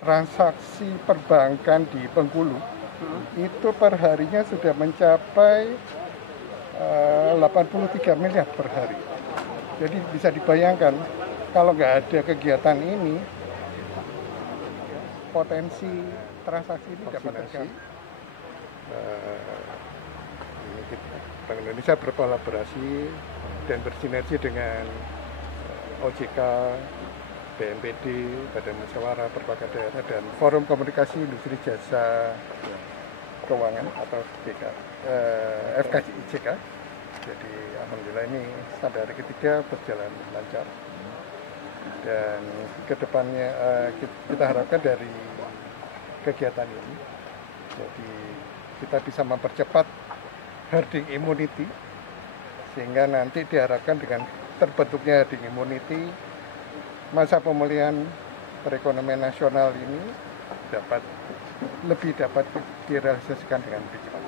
transaksi perbankan di Bengkulu itu per harinya sudah mencapai 83 miliar per hari. Jadi bisa dibayangkan kalau nggak ada kegiatan ini, potensi transaksi ini dapat terganggu. Bank Indonesia berkolaborasi dan bersinergi dengan OJK, BNPB, Badan Musyawarah Perbankan Daerah, dan Forum Komunikasi Industri Jasa Keuangan atau FKIJK. Jadi alhamdulillah ini sampai hari ketiga berjalan lancar. Dan kedepannya kita harapkan dari kegiatan ini, jadi kita bisa mempercepat herding immunity, sehingga nanti diharapkan dengan terbentuknya herding immunity, masa pemulihan perekonomian nasional ini dapat direalisasikan dengan lebih cepat.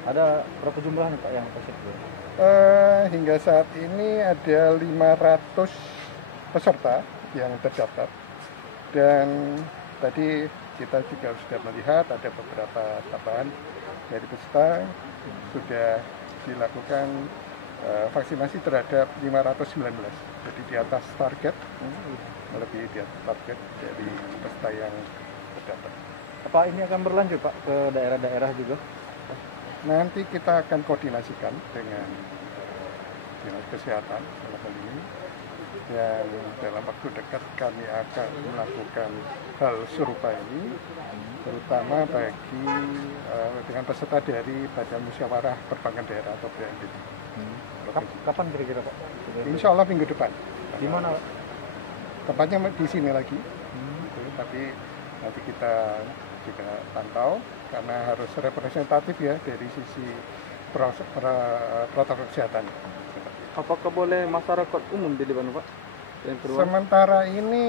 Ada berapa jumlah nih Pak yang positif? Hingga saat ini ada 500 peserta yang terdaftar, dan tadi kita juga sudah melihat ada beberapa tambahan dari peserta sudah dilakukan vaksinasi terhadap 519, jadi di atas target, lebih di atas target dari peserta yang terdaftar. Apa ini akan berlanjut Pak ke daerah-daerah juga? Nanti kita akan koordinasikan dengan Dinas Kesehatan dalam hal ini, dan dalam waktu dekat kami akan melakukan hal serupa ini, terutama bagi dengan peserta dari Badan Musyawarah Perbankan Daerah atau BNPB. Kapan kira-kira Pak? Insya Allah minggu depan. Di mana Pak? Tempatnya di sini lagi, tapi nanti kita juga pantau karena harus representatif ya dari sisi protokol kesehatan. Apakah boleh masyarakat umum di Bandung Pak? Sementara ini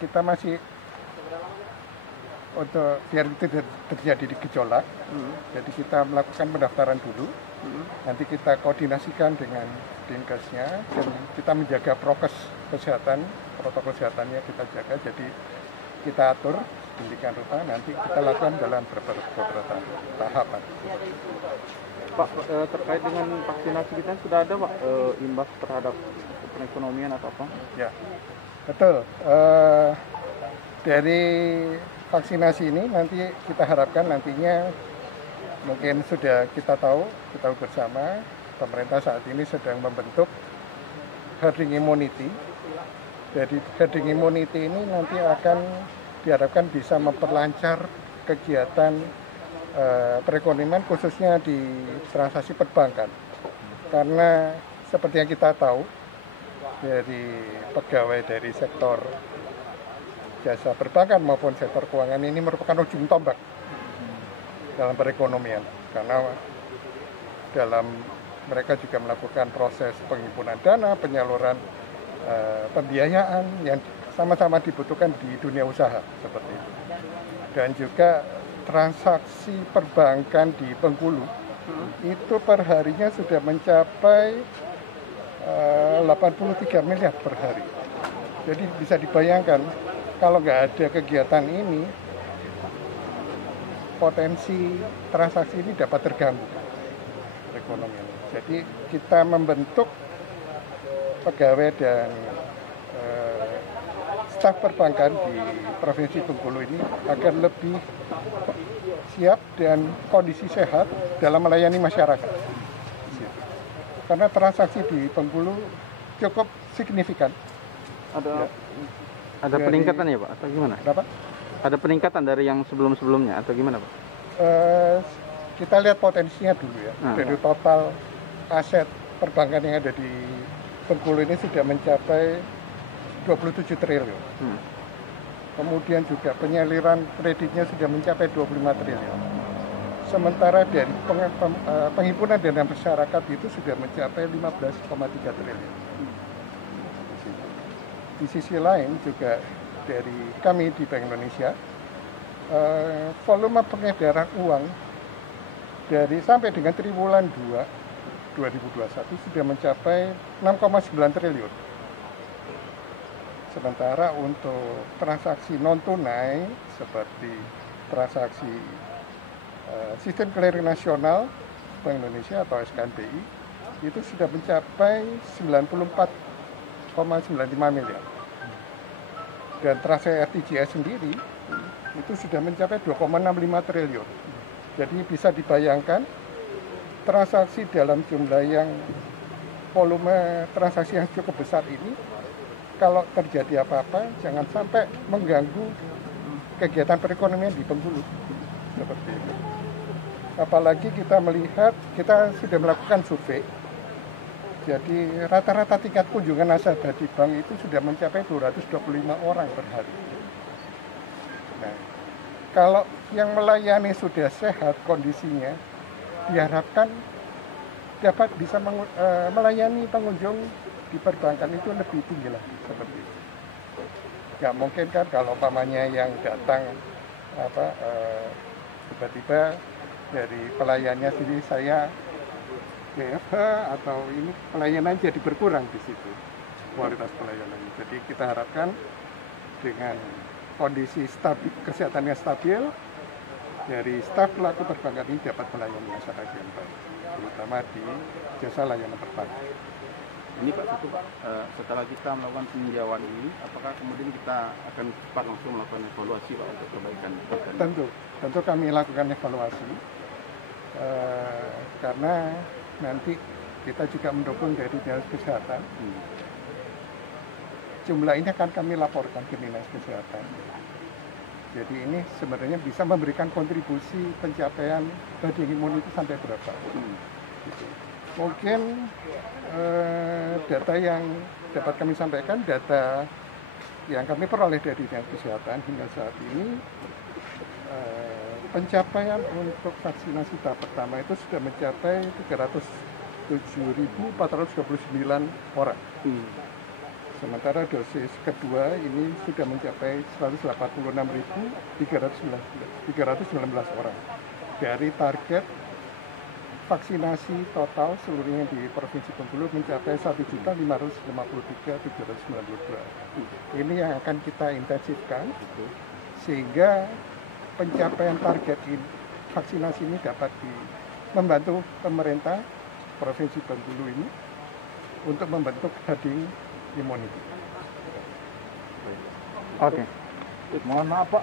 kita masih untuk biar itu terjadi di gejolak, jadi kita melakukan pendaftaran dulu, nanti kita koordinasikan dengan Dinkesnya, dan kita menjaga prokes kesehatan, protokol kesehatannya kita jaga, jadi kita atur sedemikian rupa, nanti kita lakukan dalam beberapa tahapan. Pak, terkait dengan vaksinasi kita sudah ada Pak imbas terhadap perekonomian atau apa? Ya, betul. Dari vaksinasi ini nanti kita harapkan nantinya mungkin sudah kita tahu bersama, pemerintah saat ini sedang membentuk herding immunity. Jadi herding immunity ini nanti akan diharapkan bisa memperlancar kegiatan perekonomian khususnya di transaksi perbankan. Karena seperti yang kita tahu dari pegawai dari sektor jasa perbankan maupun sektor keuangan ini merupakan ujung tombak dalam perekonomian, karena dalam mereka juga melakukan proses penghimpunan dana, penyaluran pembiayaan yang sama-sama dibutuhkan di dunia usaha seperti itu. Dan juga transaksi perbankan di Bengkulu itu per harinya sudah mencapai 83 miliar per hari. Jadi bisa dibayangkan kalau nggak ada kegiatan ini, potensi transaksi ini dapat terganggu perekonomian. Jadi kita membentuk pegawai dan staf perbankan di Provinsi Bengkulu ini agar lebih siap dan kondisi sehat dalam melayani masyarakat. Karena transaksi di Bengkulu cukup signifikan. Ada peningkatan ya Pak atau gimana? Berapa? Ada peningkatan dari yang sebelum-sebelumnya atau gimana Pak? Kita lihat potensinya dulu ya. Dari total aset perbankan yang ada di Bengkulu ini sudah mencapai 27 triliun. Kemudian juga penyaliran kreditnya sudah mencapai 25 triliun. Sementara dari penghimpunan dana masyarakat itu sudah mencapai 15,3 triliun. Di sisi lain juga dari kami di Bank Indonesia, volume pengedaran uang sampai dengan triwulan 2 2021 sudah mencapai 6,9 triliun. Sementara untuk transaksi non-tunai seperti transaksi Sistem Clearing Nasional Bank Indonesia atau SKNBI itu sudah mencapai 94,95 miliar. Dan transaksi RTGS sendiri itu sudah mencapai 2,65 triliun. Jadi bisa dibayangkan transaksi dalam jumlah yang volume transaksi yang cukup besar ini, kalau terjadi apa-apa jangan sampai mengganggu kegiatan perekonomian di Bengkulu seperti itu. Apalagi kita melihat, kita sudah melakukan survei, jadi rata-rata tingkat kunjungan nasabah di bank itu sudah mencapai 225 orang per hari. Nah, kalau yang melayani sudah sehat kondisinya, diharapkan dapat bisa melayani pengunjung di perbankan itu lebih tinggi lah, seperti itu. Nggak mungkin kan kalau pamannya yang datang tiba-tiba dari pelayannya sendiri saya WFH atau ini pelayanan jadi berkurang di situ kualitas pelayanannya. Jadi kita harapkan dengan kondisi kesehatan yang stabil dari staf pelaku perbankan ini dapat melayani masyarakat yang baik, terutama di jasa layanan perbankan. Ini Pak Sutu, Pak, setelah kita melakukan peninjauan ini, apakah kemudian kita akan cepat langsung melakukan evaluasi Pak untuk perbaikan? Tentu kami lakukan evaluasi karena nanti kita juga mendukung dari Dinas Kesehatan. Jumlah ini akan kami laporkan ke Dinas Kesehatan. Jadi ini sebenarnya bisa memberikan kontribusi pencapaian herd immunity sampai berapa. Gitu. Mungkin data yang dapat kami sampaikan, data yang kami peroleh dari Dinas Kesehatan hingga saat ini, pencapaian untuk vaksinasi tahap pertama itu sudah mencapai 307.429 orang. Sementara dosis kedua ini sudah mencapai 186.319 orang. Dari target vaksinasi total seluruhnya di Provinsi Bengkulu mencapai 1.553.792. Ini yang akan kita intensifkan sehingga pencapaian target vaksinasi ini dapat membantu pemerintah Provinsi Bengkulu ini untuk membentuk herd immunity. Oke. Mohon maaf Pak.